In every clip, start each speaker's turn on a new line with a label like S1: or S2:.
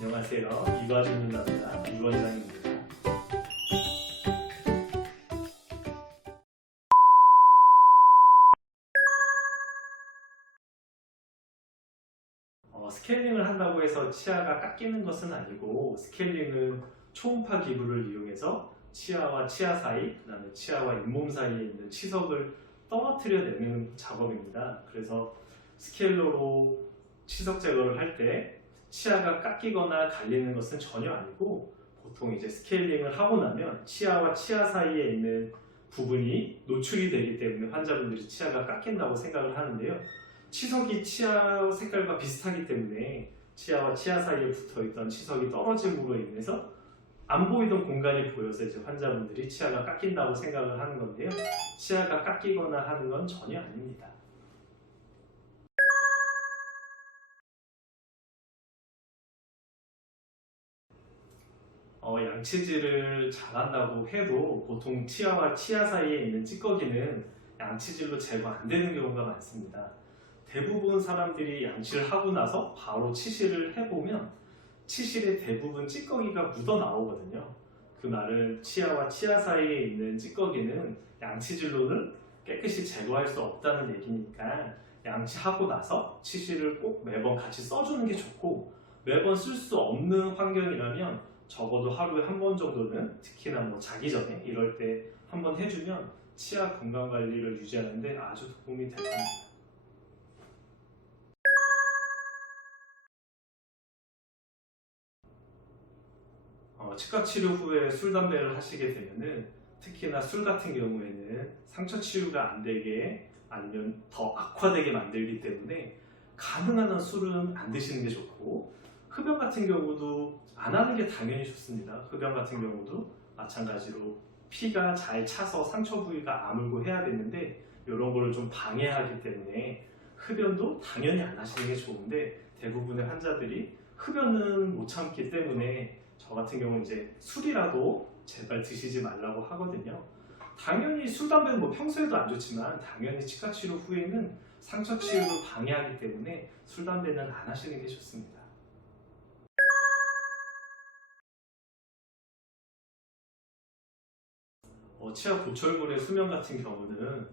S1: 안녕하세요. 이과진입니다. 이원장입니다. 어, 스케일링을 한다고 해서 치아가 깎이는 것은 아니고 스케일링은 초음파 기구를 이용해서 치아와 치아 사이, 그 다음에 치아와 잇몸 사이에 있는 치석을 떨어뜨려내는 작업입니다. 그래서 스케일러로 치석 제거를 할 때 치아가 깎이거나 갈리는 것은 전혀 아니고 보통 이제 스케일링을 하고 나면 치아와 치아 사이에 있는 부분이 노출이 되기 때문에 환자분들이 치아가 깎인다고 생각을 하는데요. 치석이 치아 색깔과 비슷하기 때문에 치아와 치아 사이에 붙어 있던 치석이 떨어짐으로 인해서 안 보이던 공간이 보여서 이제 환자분들이 치아가 깎인다고 생각을 하는 건데요. 치아가 깎이거나 하는 건 전혀 아닙니다. 어, 양치질을 잘한다고 해도 보통 치아와 치아 사이에 있는 찌꺼기는 양치질로 제거 안 되는 경우가 많습니다. 대부분 사람들이 양치를 하고 나서 바로 치실을 해보면 치실에 대부분 찌꺼기가 묻어 나오거든요. 그 말은 치아와 치아 사이에 있는 찌꺼기는 양치질로는 깨끗이 제거할 수 없다는 얘기니까 양치하고 나서 치실을 꼭 매번 같이 써주는 게 좋고 매번 쓸 수 없는 환경이라면 적어도 하루에 한 번 정도는 특히나 뭐 자기 전에 이럴 때 한 번 해주면 치아 건강 관리를 유지하는데 아주 도움이 될 겁니다. 어, 치과 치료 후에 술 담배를 하시게 되면은 특히나 술 같은 경우에는 상처 치유가 안 되게 아니면 더 악화되게 만들기 때문에 가능한 한 술은 안 드시는 게 좋고 흡연 같은 경우도 안 하는 게 당연히 좋습니다. 흡연 같은 경우도 마찬가지로 피가 잘 차서 상처 부위가 아물고 해야 되는데 이런 거를 좀 방해하기 때문에 흡연도 당연히 안 하시는 게 좋은데 대부분의 환자들이 흡연은 못 참기 때문에 저 같은 경우는 이제 술이라도 제발 드시지 말라고 하거든요. 당연히 술, 담배는 뭐 평소에도 안 좋지만 당연히 치과 치료 후에는 상처 치유를 방해하기 때문에 술, 담배는 안 하시는 게 좋습니다. 어, 치아 보철물의 수명 같은 경우는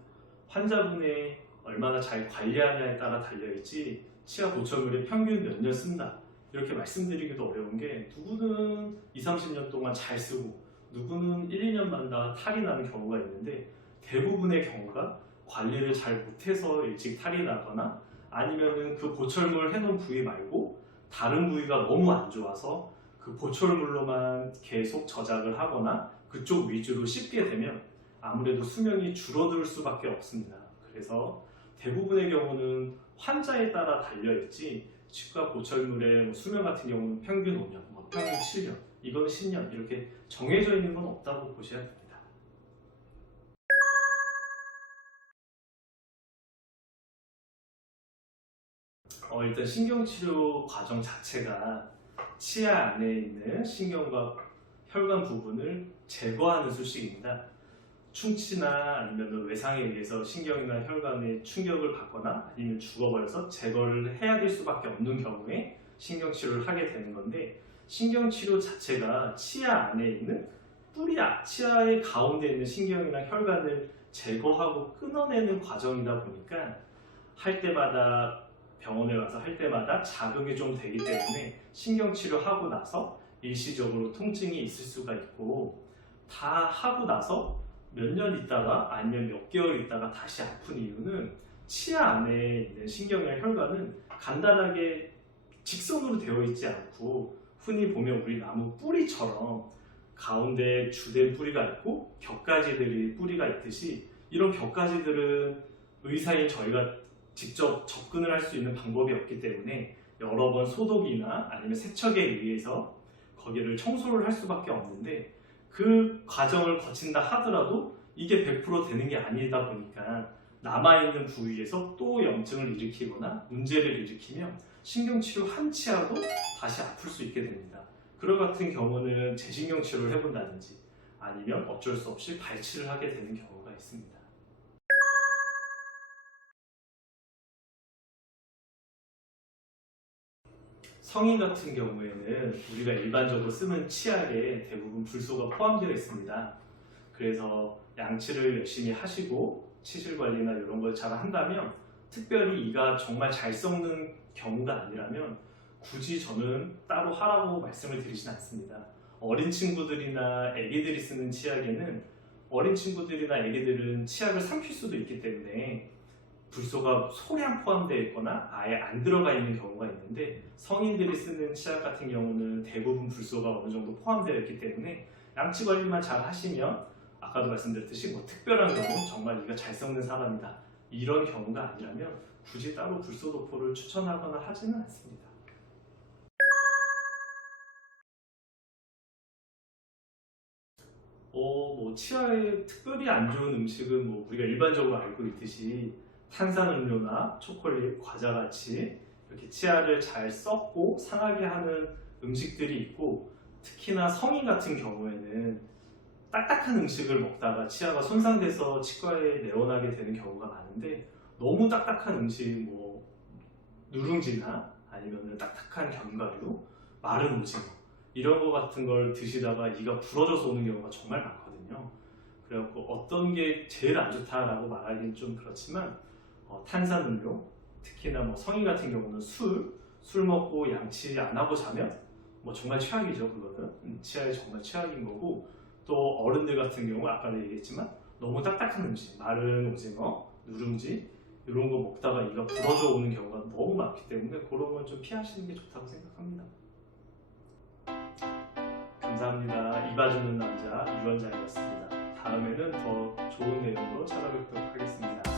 S1: 환자분의 얼마나 잘 관리하냐에 따라 달려있지 치아 보철물의 평균 몇 년 쓴다. 이렇게 말씀드리기도 어려운 게 누구는 2, 30년 동안 잘 쓰고 누구는 1, 2년마다 탈이 나는 경우가 있는데 대부분의 경우가 관리를 잘 못해서 일찍 탈이 나거나 아니면은 그 보철물 해놓은 부위 말고 다른 부위가 너무 안 좋아서 그 보철물로만 계속 저작을 하거나 그쪽 위주로 씹게 되면 아무래도 수명이 줄어들 수밖에 없습니다. 그래서 대부분의 경우는 환자에 따라 달려있지 치과 보철물의 뭐 수명 같은 경우는 평균 5년, 뭐 평균 7년, 이건 10년 이렇게 정해져 있는 건 없다고 보셔야 됩니다. 어, 일단 신경치료 과정 자체가 치아 안에 있는 신경과 혈관 부분을 제거하는 수식입니다. 충치나 아니면 외상에 의해서 신경이나 혈관에 충격을 받거나 아니면 죽어버려서 제거를 해야 될 수밖에 없는 경우에 신경치료를 하게 되는 건데 신경치료 자체가 치아 안에 있는 뿌리야 치아의 가운데 있는 신경이나 혈관을 제거하고 끊어내는 과정이다 보니까 할 때마다 병원에 와서 할 때마다 자극이 좀 되기 때문에 신경치료하고 나서 일시적으로 통증이 있을 수가 있고 다 하고 나서 몇 년 있다가 아니면 몇 개월 있다가 다시 아픈 이유는 치아 안에 있는 신경이나 혈관은 간단하게 직선으로 되어 있지 않고 흔히 보면 우리 나무 뿌리처럼 가운데 주된 뿌리가 있고 격가지들이 뿌리가 있듯이 이런 격가지들은 의사인 저희가 직접 접근을 할 수 있는 방법이 없기 때문에 여러 번 소독이나 아니면 세척에 의해서 거기를 청소를 할 수밖에 없는데 그 과정을 거친다 하더라도 이게 100% 되는 게 아니다 보니까 남아있는 부위에서 또 염증을 일으키거나 문제를 일으키면 신경치료 한 치아도 다시 아플 수 있게 됩니다. 그럴 같은 경우는 재신경치료를 해본다든지 아니면 어쩔 수 없이 발치를 하게 되는 경우가 있습니다. 성인 같은 경우에는 우리가 일반적으로 쓰는 치약에 대부분 불소가 포함되어 있습니다. 그래서 양치를 열심히 하시고 치실 관리나 이런 걸 잘 한다면 특별히 이가 정말 잘 썩는 경우가 아니라면 굳이 저는 따로 하라고 말씀을 드리진 않습니다. 어린 친구들이나 아기들이 쓰는 치약에는 어린 친구들이나 아기들은 치약을 삼킬 수도 있기 때문에 불소가 소량 포함되어 있거나 아예 안 들어가 있는 경우가 있는데 성인들이 쓰는 치약 같은 경우는 대부분 불소가 어느 정도 포함되어 있기 때문에 양치 관리만 잘 하시면 아까도 말씀드렸듯이 뭐 특별한 경우 정말 이가 잘 썩는 사람이다 이런 경우가 아니라면 굳이 따로 불소 도포를 추천하거나 하지는 않습니다. 어, 뭐 치아에 특별히 안 좋은 음식은 뭐 우리가 일반적으로 알고 있듯이 탄산음료나 초콜릿, 과자 같이 이렇게 치아를 잘 썩고 상하게 하는 음식들이 있고 특히나 성인 같은 경우에는 딱딱한 음식을 먹다가 치아가 손상돼서 치과에 내원하게 되는 경우가 많은데 너무 딱딱한 음식 뭐 누룽지나 아니면 딱딱한 견과류, 마른 오징어 이런 거 같은 걸 드시다가 이가 부러져서 오는 경우가 정말 많거든요. 그래갖고 어떤 게 제일 안 좋다라고 말하기는 좀 그렇지만 어, 탄산음료, 특히나 뭐 성인 같은 경우는 술, 술 먹고 양치 안 하고 자면 뭐 정말 최악이죠 그거는 음, 치아에 정말 최악인 거고 또 어른들 같은 경우 아까도 얘기했지만 너무 딱딱한 음식, 마른 오징어, 누룽지 이런 거 먹다가 이가 부러져 오는 경우가 너무 많기 때문에 그런 건 좀 피하시는 게 좋다고 생각합니다. 감사합니다. 이봐주는 남자 유원장이었습니다. 다음에는 더 좋은 내용으로 찾아뵙도록 하겠습니다.